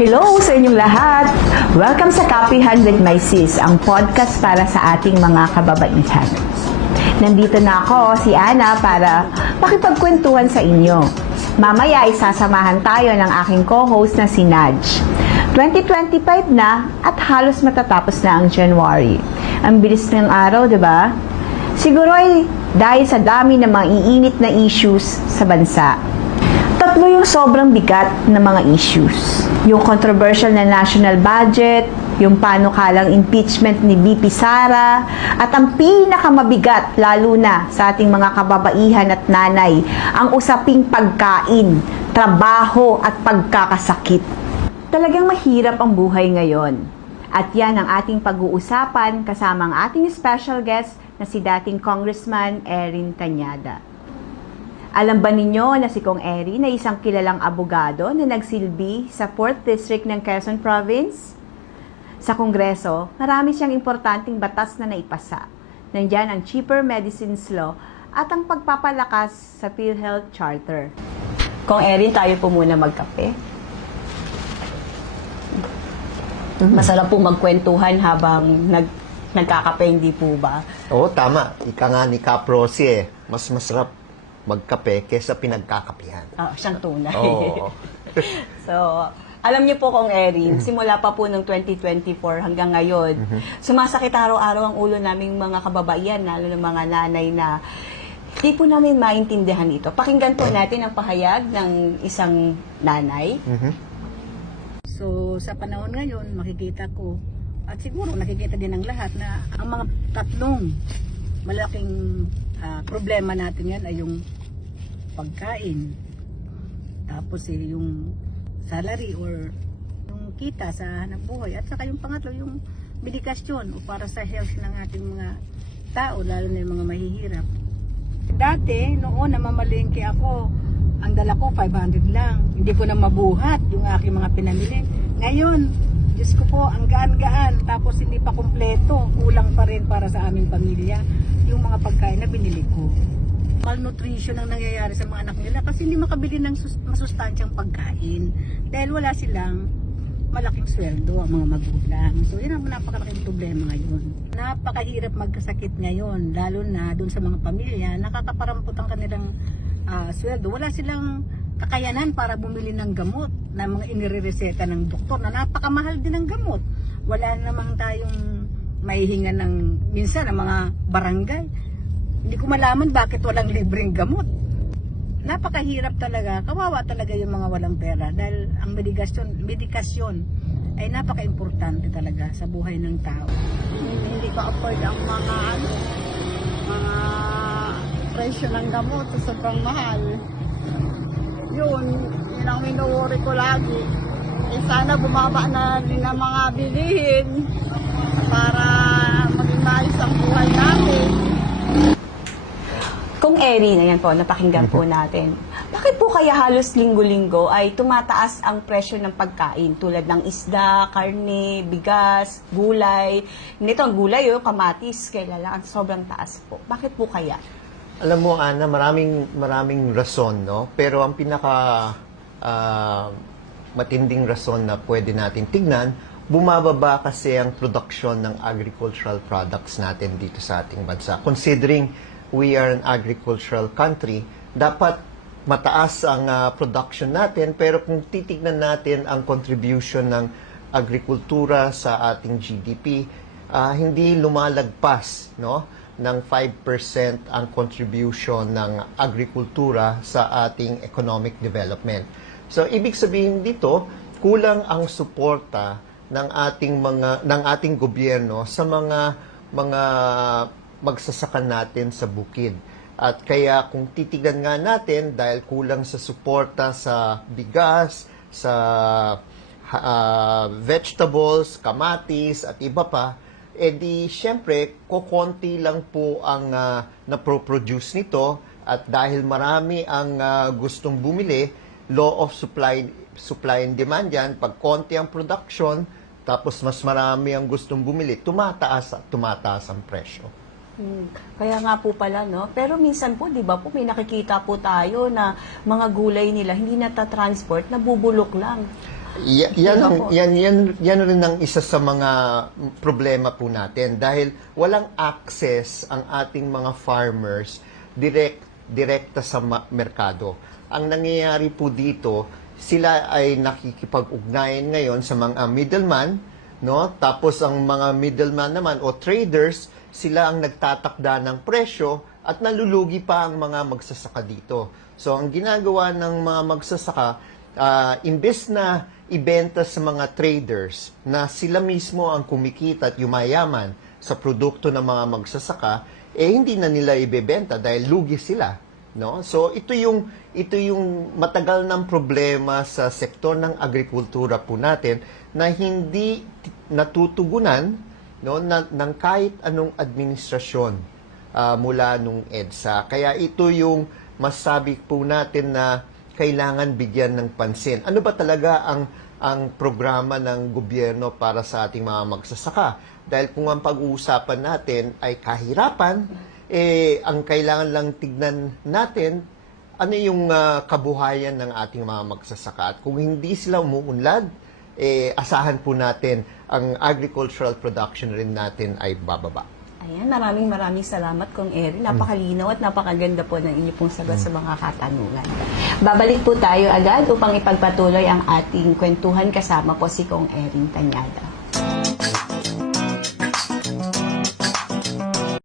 Hello sa inyong lahat! Welcome sa Kapihan with My Sis, ang podcast para sa ating mga kababaihan. Nandito na ako, si Ana, para makipagkwentuhan sa inyo. Mamaya isasamahan tayo ng aking co-host na si Nudge. 2025 na at halos matatapos na ang January. Ang bilis ng araw, di ba? Siguro ay dahil sa dami ng mga iinit na issues sa bansa. Tatlo yung sobrang bigat na mga issues. Yung controversial na national budget, yung panukalang impeachment ni VP Sara, at ang pinakamabigat lalo na sa ating mga kababaihan at nanay, ang usaping pagkain, trabaho at pagkakasakit. Talagang mahirap ang buhay ngayon. At yan ang ating pag-uusapan kasama ang ating special guest na si dating Congressman Erin Tañada. Alam ba ninyo na si Kong Erin ay isang kilalang abogado na nagsilbi sa 4th District ng Quezon Province? Sa Kongreso, marami siyang importanteng batas na naipasa. Nandyan ang Cheaper Medicines Law at ang pagpapalakas sa PhilHealth Charter. Kong Erin, tayo po muna magkape. Masarap po magkwentuhan habang nagkakape, hindi po ba? Oo, tama. Ika nga ni Caprosi mas masarap magkape kesa pinagkakapihan. Siyang tunay. Oo. So, alam niyo po Kong Erin, simula pa po ng 2024 hanggang ngayon, sumasakit araw-araw ang ulo naming mga kababaihan, lalo ng mga nanay na di po namin maintindihan ito. Pakinggan po natin ang pahayag ng isang nanay. So, sa panahon ngayon, makikita ko, at siguro nakikita din ng lahat na ang mga tatlong malaking problema natin yan ay yung pagkain, tapos yung salary or yung kita sa hanap buhay, at saka yung pangatlo, yung medikasyon o para sa health ng ating mga tao, lalo na yung mga mahihirap. Dati, noon namamalengke ako, ang dala ko 500 lang. Hindi ko na mabuhat yung aking mga pinamili. Ngayon, Diyos ko po, ang gaan-gaan. Tapos hindi pa kumpleto. Kulang pa rin para sa aming pamilya yung mga pagkain na binili ko. Malnutrition ang nangyayari sa mga anak nila kasi hindi makabili ng masustansyang pagkain. Dahil wala silang malaking sweldo ang mga magulang. So yun ang napakalaking problema ngayon. Napakahirap magkasakit ngayon. Lalo na dun sa mga pamilya, nakakaparampot ang kanilang sweldo. Wala silang kakayanan para bumili ng gamot na mga inirereseta ng doktor na napakamahal din ng gamot. Wala namang tayong maihinga ng minsan ng mga barangay. Hindi ko malaman bakit walang libreng gamot. Napakahirap talaga. Kawawa talaga yung mga walang pera dahil ang medikasyon ay napaka-importante talaga sa buhay ng tao. Hindi ko afford ang mga presyo ng gamot, sobrang mahal. Yun ang minuwari ko lagi. Sana bumaba na din ang mga bilihin para maging maayos ang buhay namin. Kung Erin, ayan po, napakinggan po natin. Bakit po kaya halos linggo-linggo ay tumataas ang presyo ng pagkain tulad ng isda, karne, bigas, gulay? Nito ang gulay, kamatis, kailangan sobrang taas po. Bakit po kaya? Alam mo, Ana, maraming rason, no? Pero ang pinaka matinding rason na pwede natin tignan, bumababa kasi ang production ng agricultural products natin dito sa ating bansa. Considering we are an agricultural country, dapat mataas ang production natin, pero kung titignan natin ang contribution ng agrikultura sa ating GDP, hindi lumalagpas, no, ng 5% ang contribution ng agrikultura sa ating economic development. So ibig sabihin dito, kulang ang suporta ng ating gobyerno sa mga magsasaka natin sa bukid. At kaya kung titignan nga natin, dahil kulang sa suporta sa bigas, sa vegetables, kamatis at iba pa, di syempre, kukonti lang po ang naproproduce nito, at dahil marami ang gustong bumili, law of supply and demand yan, pag konti ang production, tapos mas marami ang gustong bumili, tumataas ang presyo. Kaya nga po pala, no? Pero minsan po, di ba po, may nakikita po tayo na mga gulay nila hindi natatransport, nabubulok lang. Yan rin ang isa sa mga problema po natin dahil walang access ang ating mga farmers direkta sa merkado. Ang nangyayari po dito, sila ay nakikipag-ugnayan ngayon sa mga middleman, no? Tapos ang mga middleman naman o traders, sila ang nagtatakda ng presyo at nalulugi pa ang mga magsasaka dito. So ang ginagawa ng mga magsasaka, imbes na ibenta sa mga traders na sila mismo ang kumikita at yumayaman sa produkto ng mga magsasaka, hindi na nila ibebenta dahil lugi sila, no? So ito yung matagal ng problema sa sektor ng agrikultura po natin na hindi natutugunan, no, ng kahit anong administrasyon mula nung EDSA. Kaya ito yung masabi po natin na kailangan bigyan ng pansin. Ano ba talaga ang programa ng gobyerno para sa ating mga magsasaka? Dahil kung ang pag-uusapan natin ay kahirapan, ang kailangan lang tignan natin ano yung kabuhayan ng ating mga magsasaka. At kung hindi sila umuunlad, asahan po natin ang agricultural production rin natin ay bababa. Ayan, maraming salamat Kong Erin. Napakalinaw at napakaganda po ng inyo pong sagot sa mga katanungan. Babalik po tayo agad upang ipagpatuloy ang ating kwentuhan kasama po si Kong Erin Tañada.